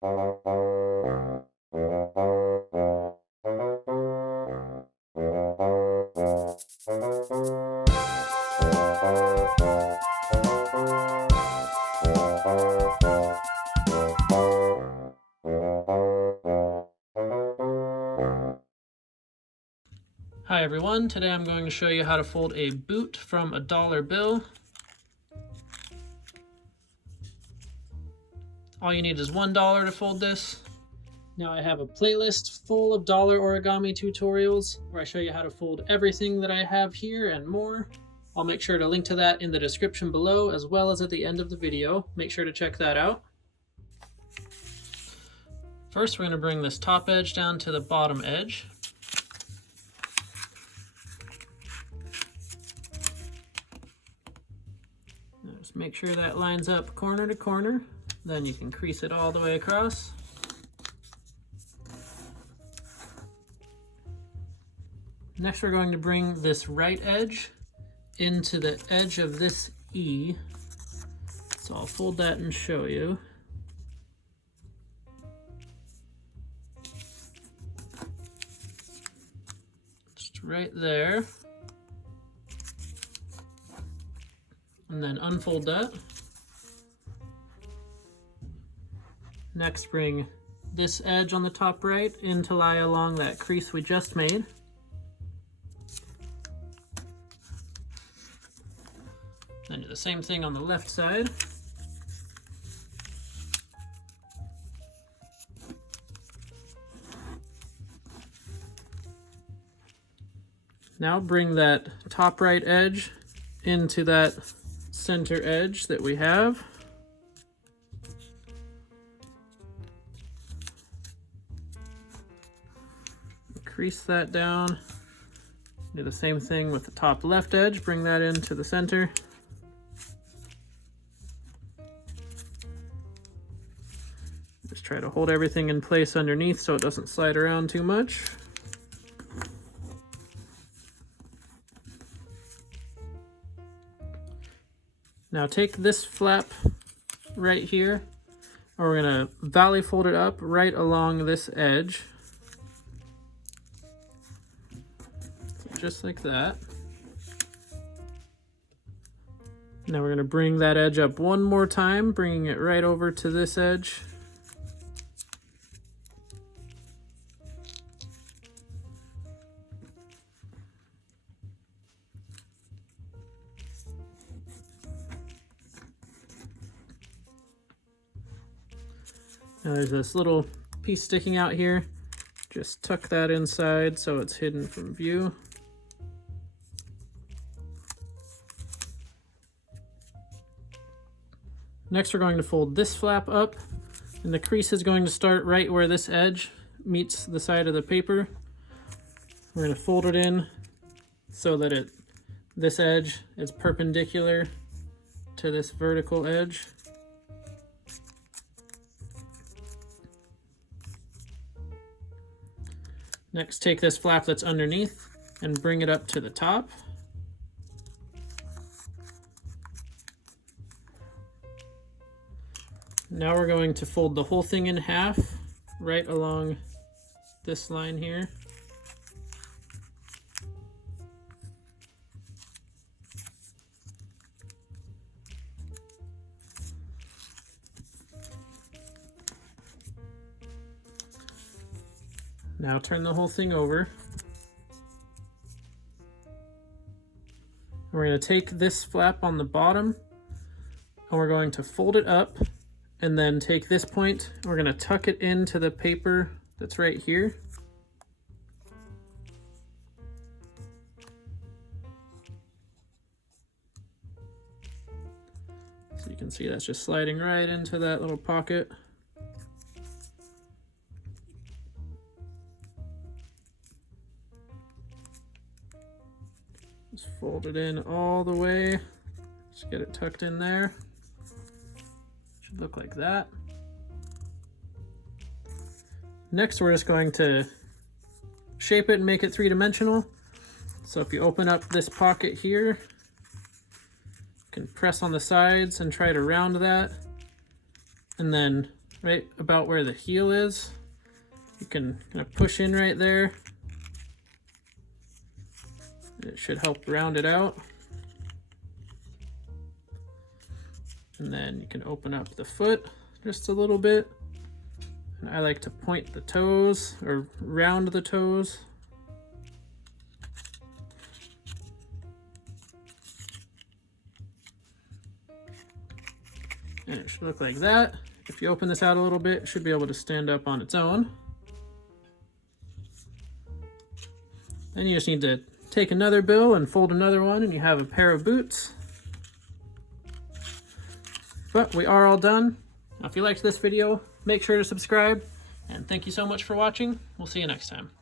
Hi everyone, today I'm going to show you how to fold a boot from a dollar bill. All you need is $1 to fold this. Now I have a playlist full of dollar origami tutorials where I show you how to fold everything that I have here and more. I'll make sure to link to that in the description below as well as at the end of the video. Make sure to check that out. First, we're going to bring this top edge down to the bottom edge. Just make sure that lines up corner to corner. Then you can crease it all the way across. Next, we're going to bring this right edge into the edge of this E. So I'll fold that and show you. Just right there. And then unfold that. Next, bring this edge on the top right in to lie along that crease we just made. Then do the same thing on the left side. Now bring that top right edge into that center edge that we have. Crease that down. Do the same thing with the top left edge, bring that into the center. Just try to hold everything in place underneath so it doesn't slide around too much. Now take this flap right here, and we're gonna valley fold it up right along this edge. So just like that. Now we're gonna bring that edge up one more time, bringing it right over to this edge. Now there's this little piece sticking out here. Just tuck that inside so it's hidden from view. Next, we're going to fold this flap up, and the crease is going to start right where this edge meets the side of the paper. We're going to fold it in so that this edge is perpendicular to this vertical edge. Next, take this flap that's underneath and bring it up to the top. Now we're going to fold the whole thing in half right along this line here. Now turn the whole thing over. We're going to take this flap on the bottom and we're going to fold it up, and then take this point, we're going to tuck it into the paper that's right here. So you can see that's just sliding right into that little pocket. Just fold it in all the way. Just get it tucked in there. Should look like that. Next, we're just going to shape it and make it three-dimensional. So if you open up this pocket here, you can press on the sides and try to round that, and then right about where the heel is. You can kind of push in right there. It should help round it out. And then you can open up the foot just a little bit. And I like to point the toes or round the toes. And it should look like that. If you open this out a little bit, it should be able to stand up on its own. Then you just need to take another bill and fold another one and you have a pair of boots. But we are all done. Now, if you liked this video, make sure to subscribe. And thank you so much for watching. We'll see you next time.